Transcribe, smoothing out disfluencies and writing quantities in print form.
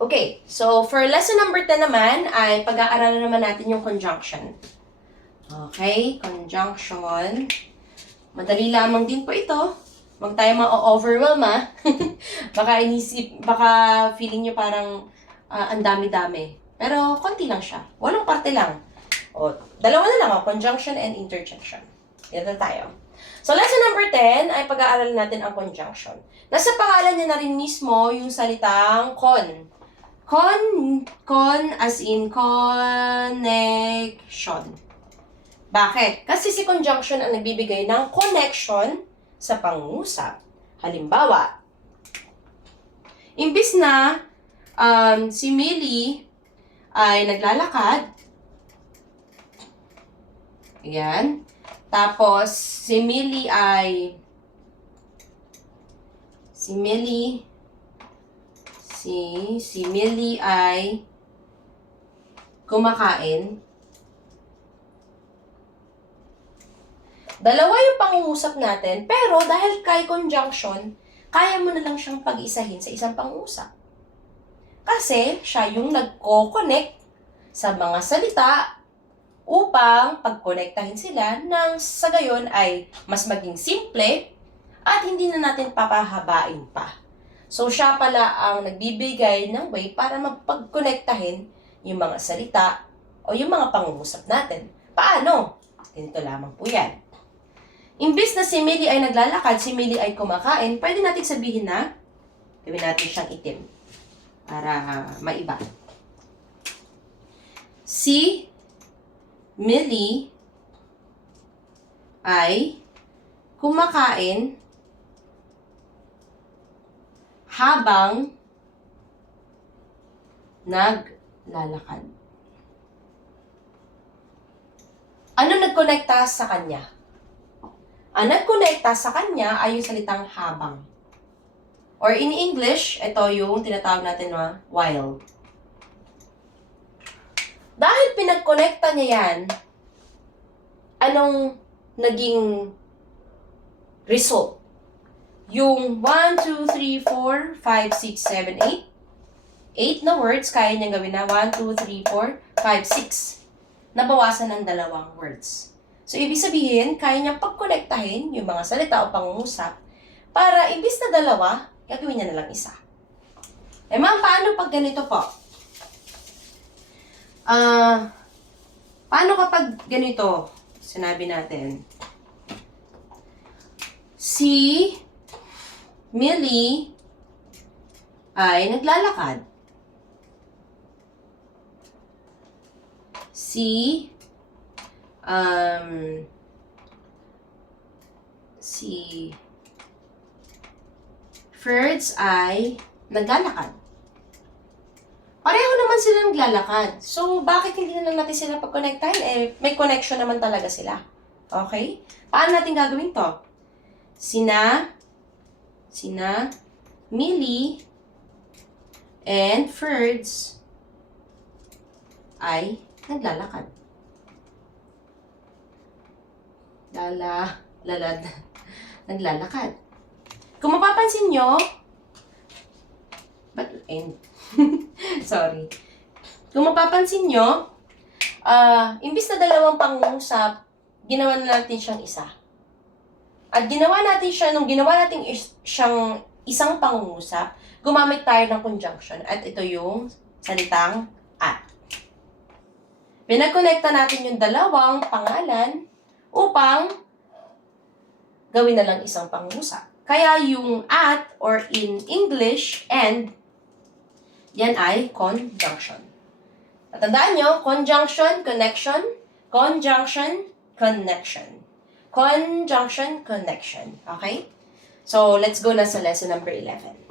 Okay, so for lesson number 10 naman ay pag-aaralan naman natin yung conjunction. Okay, conjunction. Madali lamang din po ito. Huwag tayo ma-overwhelm baka feeling nyo parang ang dami-dami. Pero konti lang siya. 8 parte lang. O, dalawa na lang, conjunction and interjection. Yan na tayo. So, lesson number 10 ay pag-aaralan natin ang conjunction. Nasa pangalan niya na rin mismo yung salitang con. Con as in connection. Bakit? Kasi si conjunction ang nagbibigay ng connection sa pangungusap. Halimbawa, imbis na si Millie ay naglalakad, ayan, tapos si Millie ay kumakain. Dalawa yung pangungusap natin, pero dahil kay conjunction, kaya mo na lang siyang pag-isahin sa isang pangungusap. Kasi siya yung nagko-connect sa mga salita upang pagkonektahin sila nang sa gayon ay mas maging simple at hindi na natin papahabain pa. So, siya pala ang nagbibigay ng way para mapagkonektahin yung mga salita o yung mga pangungusap natin. Paano? Ganito lamang po yan. Imbis na si Millie ay naglalakad, si Millie ay kumakain, pwede natin sabihin na gawin natin siyang itim para maiba. Si Millie ay kumakain habang naglalakad. Ano nagkonekta sa kanya? Ang nagkonekta sa kanya ay yung salitang habang. Or in English, ito yung tinatawag natin na while. Dahil pinagkonekta niya yan, anong naging result? Yung 1, 2, 3, 4, 5, 6, 7, 8. 8 na words, kaya niyang gawin na 1, 2, 3, 4, 5, 6. Nabawasan ng 2 words. So, ibig sabihin, kaya niyang pagkonektahin yung mga salita o pangungusap para imbis na 2, gagawin niya na lang 1. Eh, ma'am, paano pag ganito po? Paano kapag ganito? Sinabi natin. Si Millie ay naglalakad. Si Ferds ay naglalakad. Pareho naman sila naglalakad. So, bakit hindi na lang natin sila pag-connectahin? Eh, may connection naman talaga sila. Okay? Paano natin gagawin to? Sina Millie and Ferds ay naglalakad. Naglalakad. Kung mapapansin nyo, sorry. Kung mapapansin nyo, imbis na 2 pangungusap, ginawa na natin siyang 1. At ginawa natin siyang isang pangungusap, gumamit tayo ng conjunction. At ito yung salitang at. Pinagkonekta natin yung 2 pangalan upang gawin na lang isang pangungusap. Kaya yung at or in English and, yan ay conjunction. Natandaan nyo, conjunction, connection, conjunction, connection. Conjunction, connection. Okay? So, let's go na sa lesson number 11.